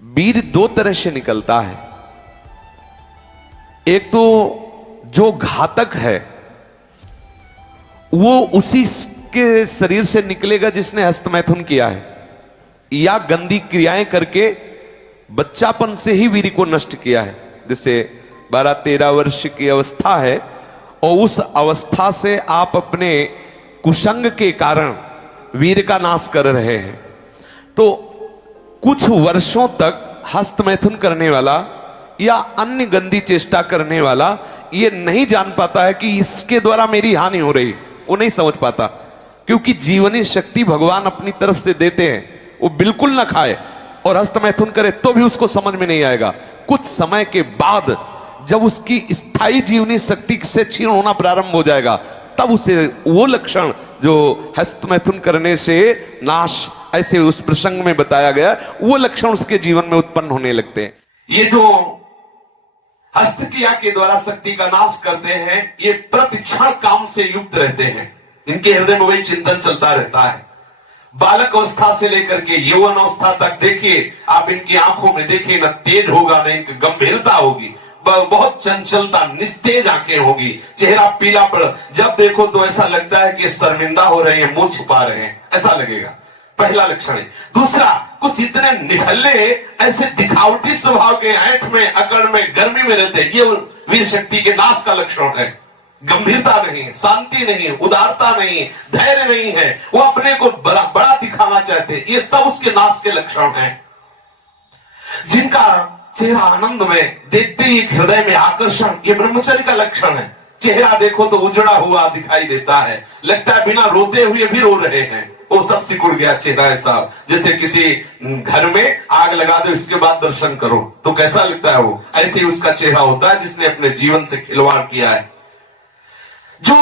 वीर दो तरह से निकलता है। एक तो जो घातक है वो उसी के शरीर से निकलेगा जिसने हस्तमैथुन किया है, या गंदी क्रियाएं करके बच्चापन से ही वीर को नष्ट किया है। जैसे 12-13 वर्ष की अवस्था है और उस अवस्था से आप अपने कुसंग के कारण वीर का नाश कर रहे हैं, तो कुछ वर्षों तक हस्तमैथुन करने वाला या अन्य गंदी चेष्टा करने वाला ये नहीं जान पाता है कि इसके द्वारा मेरी हानि हो रही, वो नहीं समझ पाता, क्योंकि जीवनी शक्ति भगवान अपनी तरफ से देते हैं। वो बिल्कुल ना खाए और हस्तमैथुन करे तो भी उसको समझ में नहीं आएगा। कुछ समय के बाद जब उसकी स्थायी जीवनी शक्ति से क्षीण होना प्रारंभ हो जाएगा, तब उसे वो लक्षण जो हस्तमैथुन करने से नाश ऐसे उस प्रसंग में बताया गया, वो लक्षण उसके जीवन में उत्पन्न होने लगते हैं। ये जो हस्तक्रिया के द्वारा शक्ति का नाश करते हैं, ये प्रतिक्षण काम से युक्त रहते हैं। इनके हृदय में वही चिंतन चलता रहता है। बालक अवस्था से लेकर के यौवन अवस्था तक देखिए, आप इनकी आंखों में देखिए, न तेज होगा न इनकी गंभीरता होगी, बहुत चंचलता, निस्तेज आंखें होगी, चेहरा पीला पड़, जब देखो तो ऐसा लगता है कि शर्मिंदा हो रहे हैं, मुंह छुपा रहे हैं, ऐसा लगेगा। पहला लक्षण है। दूसरा, कुछ इतने निखल्ले ऐसे दिखावटी स्वभाव के, ऐठ में, अकड़ में, गर्मी में रहते हैं, ये वीर शक्ति के नाश का लक्षण है। गंभीरता नहीं, शांति नहीं, उदारता नहीं, धैर्य नहीं है, वो अपने को बड़ा बड़ा दिखाना चाहते हैं, ये सब उसके नाश के लक्षण हैं। जिनका चेहरा आनंद में, देखते ही हृदय में आकर्षण, ये ब्रह्मचर्य का लक्षण है। चेहरा देखो तो उजड़ा हुआ दिखाई देता है, लगता है बिना रोते हुए भी रो रहे हैं, वो सब सिकुड़ गया चेहरा ऐसा, जैसे किसी घर में आग लगा दो, इसके बाद दर्शन करो तो कैसा लगता है, वो ऐसे ही उसका चेहरा होता है जिसने अपने जीवन से खिलवाड़ किया है। जो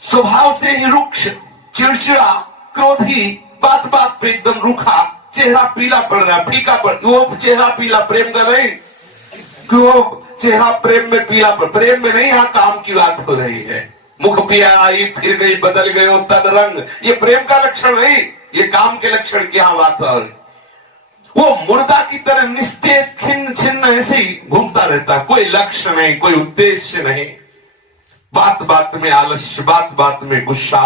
स्वभाव से ही रुक्ष, चिड़चिड़ा, क्रोधी, बात बात पे एकदम रूखा, चेहरा पीला पड़ रहा है, फीका पड़, वो चेहरा पीला प्रेम का नहीं, क्यों चेहरा प्रेम में पीला पड़, प्रेम में नहीं, यहां काम की बात हो रही है। मुख पिया आई फिर गई, बदल गए तन रंग, ये प्रेम का लक्षण नहीं, ये काम के लक्षण की बात है। वो मुर्दा की तरह निस्तेज, खिन्न छिन्न ऐसे ही घूमता रहता, कोई लक्ष्य नहीं, कोई उद्देश्य नहीं, बात बात में आलस्य, बात बात में गुस्सा।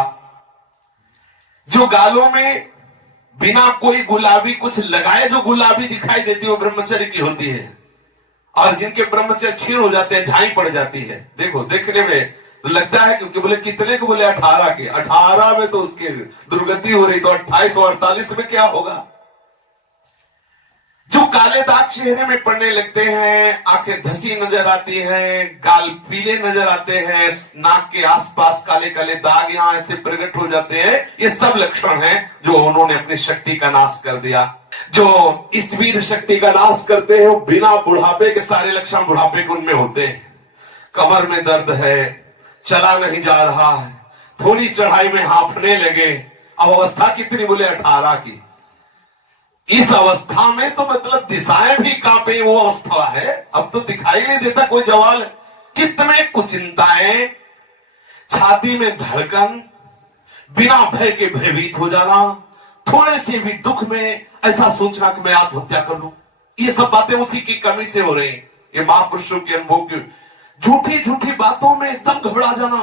जो गालों में बिना कोई गुलाबी कुछ लगाए जो गुलाबी दिखाई देती है, वो ब्रह्मचर्य की होती है। और जिनके ब्रह्मचर्य क्षीण हो जाते हैं, झाई पड़ जाती है, देखो देखने में तो लगता है, क्योंकि बोले कितने को, बोले 18 के, 18 में तो उसकी दुर्गति हो रही, तो 28 और 48 में क्या होगा। जो काले दाग चेहरे में पड़ने लगते हैं, आंखें धसी नजर आती हैं, गाल पीले नजर आते हैं, नाक के आसपास काले काले दाग यहां ऐसे प्रकट हो जाते हैं, ये सब लक्षण हैं जो उन्होंने अपनी शक्ति का नाश कर दिया। जो इस वीर शक्ति का नाश करते हैं, वो बिना बुढ़ापे के सारे लक्षण बुढ़ापे के उनमें होते हैं। कमर में दर्द है, चला नहीं जा रहा है, थोड़ी चढ़ाई में हांफने लगे, अब अवस्था कितनी, बोले 18 की। इस अवस्था में तो मतलब दिशाएं भी कांपे, वो अवस्था है, अब तो दिखाई नहीं देता कोई जवाल। चित्त में कुचिंताएं, छाती में धड़कन, बिना भय के भयभीत हो जाना, थोड़े से भी दुख में ऐसा सोचना कि मैं आत्महत्या कर लूं, ये सब बातें उसी की कमी से हो रही। ये महापुरुषों के अनुभव की झूठी झूठी बातों में एकदम घबरा जाना,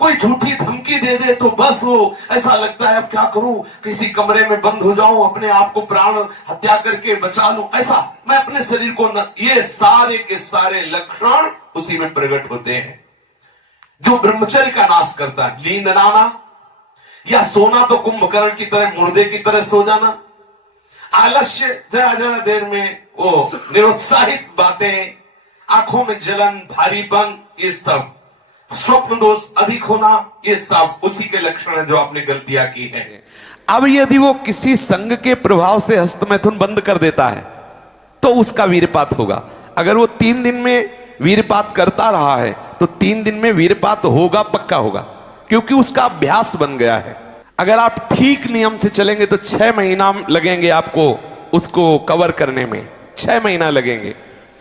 कोई झूठी धमकी दे दे तो बस वो ऐसा लगता है अब क्या करूं, किसी कमरे में बंद हो जाऊं, अपने आप को प्राण हत्या करके बचा लूं, ऐसा मैं अपने शरीर को न, ये सारे के सारे लक्षण उसी में प्रकट होते हैं। जो ब्रह्मचर्य का नाश करता है, नींद ना आना, या सोना तो कुंभकर्ण की तरह मुर्दे की तरह सो जाना, आलस्य, जरा जरा देर में वो निरुत्साहित बातें, आंखों में जलन, भारीपन, ये सब स्वप्न दोष अधिक होना, ये सब उसी के लक्षण है जो आपने गलतियां की है। अब यदि वो किसी संग के प्रभाव से हस्तमैथुन बंद कर देता है तो उसका वीरपात होगा। अगर वो 3 दिन में वीरपात करता रहा है तो 3 दिन में वीरपात होगा, पक्का होगा, क्योंकि उसका अभ्यास बन गया है। अगर आप ठीक नियम से चलेंगे तो 6 महीना लगेंगे आपको उसको कवर करने में, 6 महीना लगेंगे।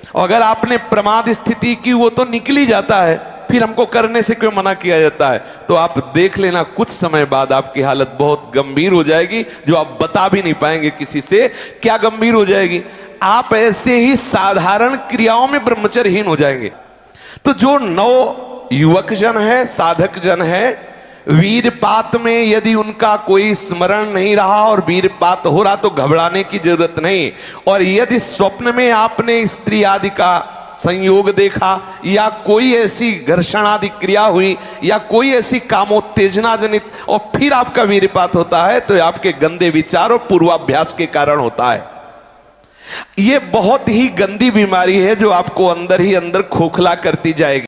और अगर आपने प्रमाद स्थिति की, वो तो निकल ही जाता है, फिर हमको करने से क्यों मना किया जाता है, तो आप देख लेना कुछ समय बाद आपकी हालत बहुत गंभीर हो जाएगी, जो आप बता भी नहीं पाएंगे किसी से। क्या गंभीर हो जाएगी, आप ऐसे ही साधारण क्रियाओं में ब्रह्मचर्यहीन हो जाएंगे। तो जो नव युवक जन है, साधक जन है, वीरपात में यदि उनका कोई स्मरण नहीं रहा और वीरपात हो रहा तो घबराने की जरूरत नहीं। और यदि स्वप्न में आपने स्त्री आदि का संयोग देखा या कोई ऐसी घर्षण आदि क्रिया हुई या कोई ऐसी कामोत्तेजना जनित और फिर आपका वीरपात होता है तो आपके गंदे विचार और पूर्वाभ्यास के कारण होता है। यह बहुत ही गंदी बीमारी है जो आपको अंदर ही अंदर खोखला करती जाएगी।